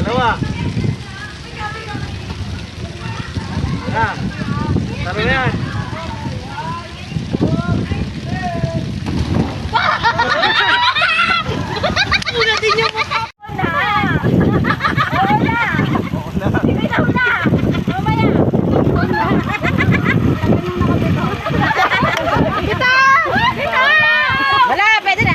Dalawa. Ah, taro yan. Una din yung mukha. Wala, pwede na.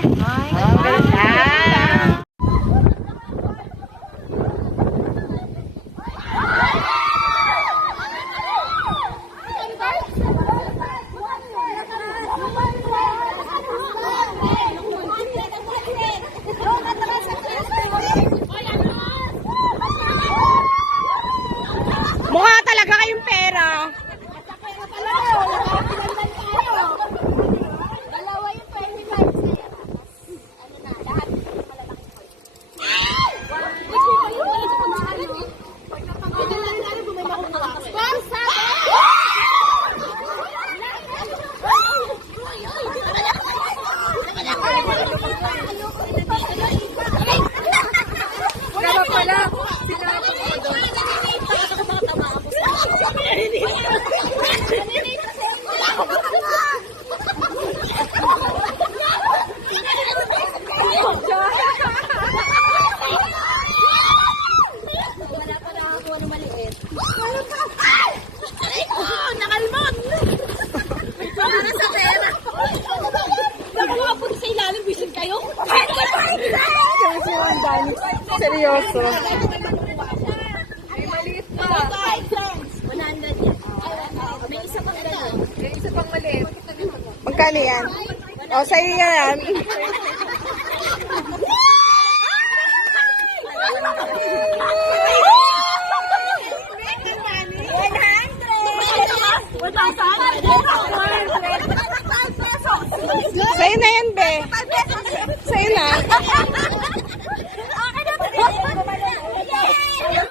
Mukha talaga kayong pera. Dalawa yung 25 sa'yo. Ano na, lahat yung malalaki ko. Seryoso. Ay, maliit pa. 100 yan. May isa pang gano'n. May isa pang maliit. Magkano yan? O, sa'yo yan. Sa'yo na yan, be.